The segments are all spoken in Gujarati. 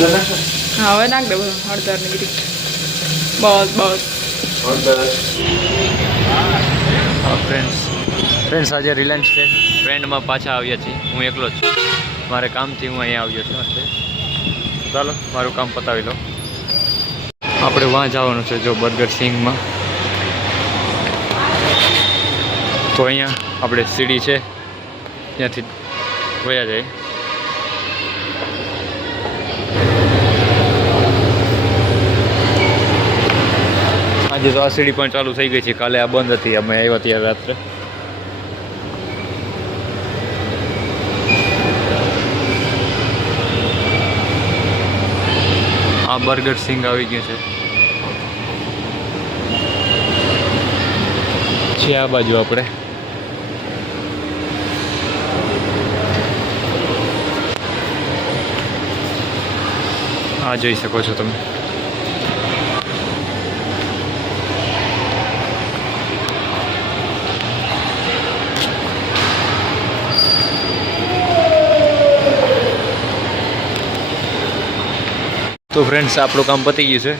હળદર નાખ હા હવે નાખ દે બધું હળદર ને બધું બસ બસ. હળદર. ફ્રેન્ડ્સ ફ્રેન્ડ્સ આજે રિલાયન્સ ફ્રેન્ડમાં પાછા આવ્યા છીએ. હું એકલો જ છું. મારે કામથી હું અહીંયા આવ્યો છું એટલે ચાલો મારું કામ પતાવી લો. આપણે વાં જવાનું છે જો બર્ગર સિંગમાં તો અહીંયા આપણે સીડી છે. ત્યાંથી વયા જાય. આજે તો આ સીડી પણ ચાલુ થઈ ગઈ છે. કાલે આ બંધ હતી. અમે આવ્યા ત્યારે રાત્રે. આ બર્ગર સિંગ આવી ગયું છે. છે આ બાજુ આપણે. આ જોઈ શકો છો તમે. તો ફ્રેન્ડ્સ આપણું કામ પતી ગયું છે.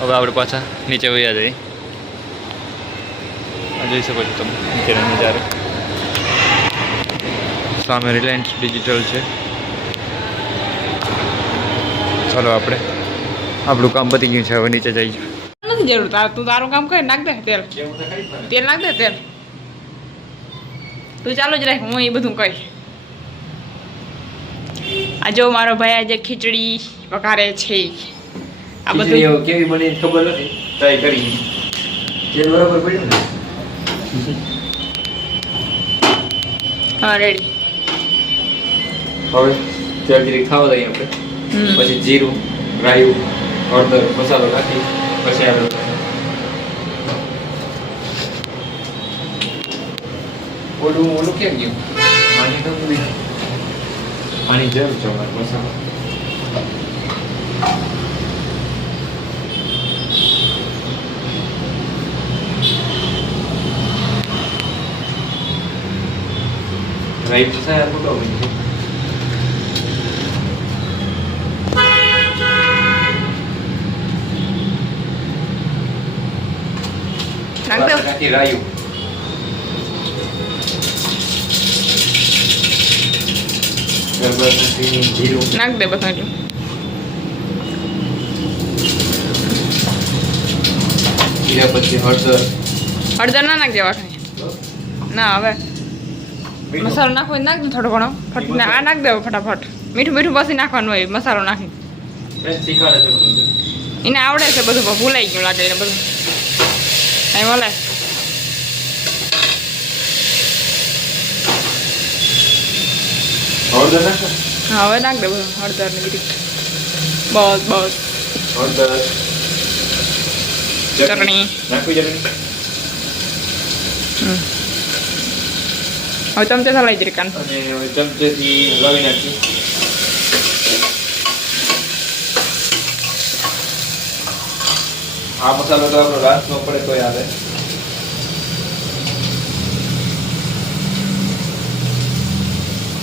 હવે આપણે પાછા નીચે વયા જઈએ. આ જોઈ શકો છો તમે નીચેનો નજારો સામે રિલાયન્સ ડિજિટલ છે. ચાલો આપણે આપણું કામ પતી ગયું છે હવે નીચે જઈ નથી જરૂર તાર તું તારું કામ કર નાખ દે તેલ. તેલ નાખ દે તેલ. તું ચાલુ જ રાખ હું એ બધું કહીશ. આ જો મારો ભાઈ આજે ખીચડી વઘારે છે. આ બધું કેવી બની ખબર નથી. ટ્રાય કરી. જે બરાબર પડ્યું ને. હા રેડી હવે તેલ ખાવા દઈએ આપણે. પછી જીરું રાયું હળદર મસાલો નાખી પછી આપણે ઓલું ઓલું કેમ ગયું? પાણી તો નથી. પાણી જરૂર છે અમારે મસાલો રાઈ તો સાહેબ મોટો બની છે નાખ દે નાખી રાયું નાખી દે બસ હળદર ના નાખ દેવા ના, હવે. મસાલો નાખવો નાખ દે થોડો ઘણો. ફટ આ નાખ દેવો ફટાફટ. મીઠું મીઠું પછી નાખવાનું હોય, મસાલો નાખી એને આવડે છે બધું ભૂલાઈ ગયું લાગે એને બધું. અહીં બોલે હળદર નાખ હવે નાખ દે બધું હળદર ને બધું. બસ બસ. હળદર. ચટણી. નાખવી ચટણી. હવે ચમચે હલાવી દે કાન અને હવે ચમચેથી હલાવી નાખી. આ મસાલો તો આપણો રાસનો પડે તો આવે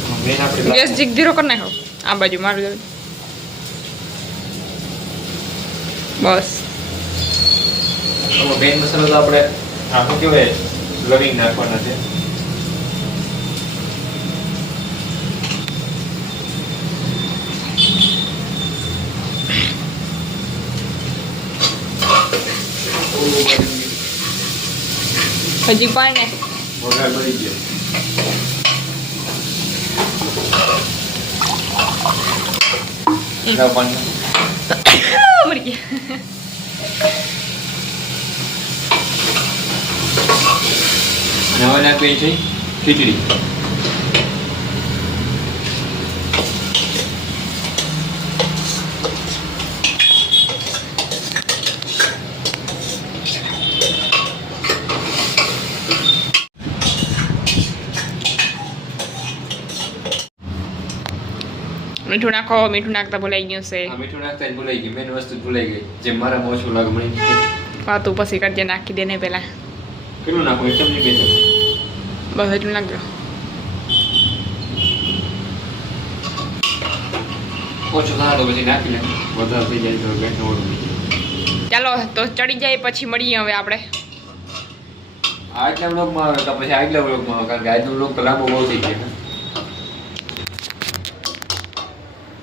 મેન આપણે ગેસ જીક ધીરો કરી નાખો. આ બાજુ મારું બસ. મેન મસાલો તો આપણે આખો કહેવાય લવિંગ નાખવાના છે? હજી પાણી વઘાર ભરી ગયો લાવ પાણી મરી ગયા અને હવે નાખવી છે ખીચડી મીઠું નાખો મીઠું નાખતા ભૂલાઈ ગયું છે. મીઠું નાખતા ભૂલાઈ ગયું. મેન વસ્તુ ભૂલાઈ ગઈ. જે મારામાં ઓછું લાગે મને પાતું પછી કરજે નાખી દે ને પેલા. કેટલું નાખો? એક ચમચી કે બસ એટલું નાખજો ઓછું થાય તો પછી નાખી લે વધારે થઈ જાય તો ઓળું ચાલો તો ચડી જાય પછી મળીએ હવે આપણે. આટલા બ્લોગમાં આવે તો પછી આગલા બ્લોગમાં આવે. કારણ કે આજનો બ્લોગ તો લાંબો બહુ થઈ ગયો.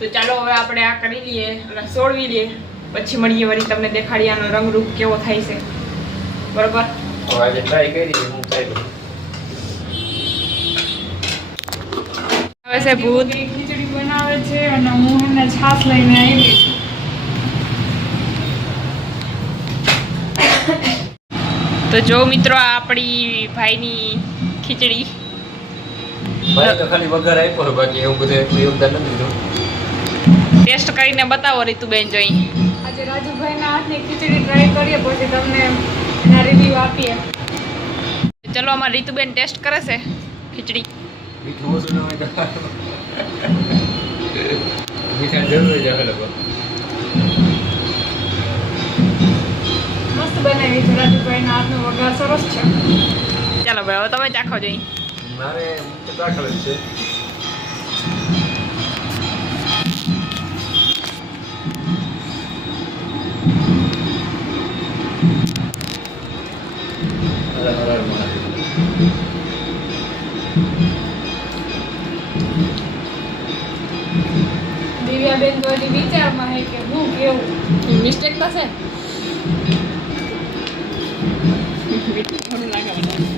તો ચાલો હવે આપણે આ કરી લઈએ અને સોળવી લઈએ. પછી મળીએ વળી તમને દેખાડી આનો રંગરૂપ કેવો થાય છે. બરોબર? હવે આજે ટ્રાય કરી હું ટ્રાય કરું. હવે છે ભૂત. ખીચડી બનાવે છે અને હું એને છાશ લઈને આવી તો જો મિત્રો આ આપણી ભાઈની ખીચડી. ભાઈ તો ખાલી વગર આપ્યો બાકી એવું બધું યોગદાન નથી દીધું. ટેસ્ટ કરીને બતાવો રીતુબેન જોઈ. આજે રાજુભાઈના હાથની ખીચડી ટ્રાય કરીએ પછી તમને એના રિવ્યુ આપીએ. ચલો અમારે રીતુબેન ટેસ્ટ કરે છે ખીચડી. મસ્ત બનાવી છે રાજુભાઈના હાથનો વઘાર સરસ છે. ચાલો ભાઈ હવે તમે ચાખો જોઈ. મારે તો દાખલ છે. દિવ્યાબેન તો હજી વિચારમાં હે કે હું કેવું? મિસ્ટેક થશે થોડું